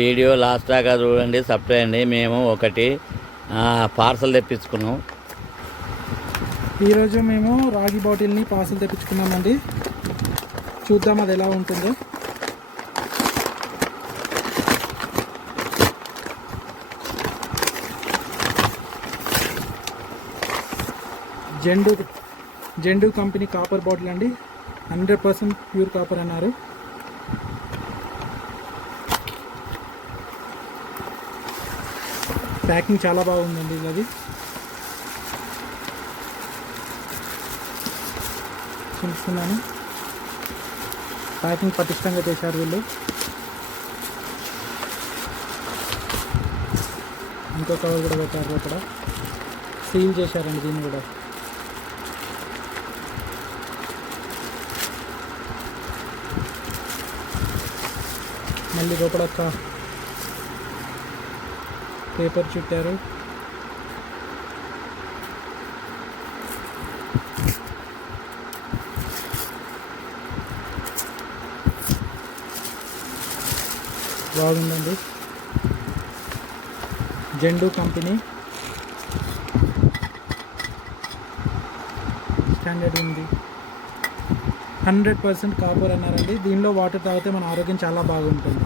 Video last దాకా చూడండి, సబ్స్క్రైబ్ చేయండి. మేము ఒకటి పార్సల్ తెప్పించుకున్నాం. ఈరోజు మేము రాగి బాటిల్ని పార్సల్ తెప్పించుకున్నామండి. చూద్దాం అది ఎలా ఉంటుందో. జెండు కంపెనీ కాపర్ బాటిల్ అండి. 100% ప్యూర్ కాపర్ అన్నారు. ప్యాకింగ్ చాలా బాగుందండి. ఇది చూస్తున్నాను. ప్యాకింగ్ పటిష్టంగా చేశారు వీళ్ళు. ఇంకో కవర్ కూడా పెట్టారు, అక్కడ సీల్ చేశారండి దీన్ని కూడా. మళ్ళీ లోపల పేపర్ చుట్టారు. బాగుందండి. జెండు కంపెనీ స్టాండర్డ్ ఉంది. 100% కాపర్ అన్నారండి. దీనిలో వాటర్ తాగితే మన ఆరోగ్యం చాలా బాగుంటుంది.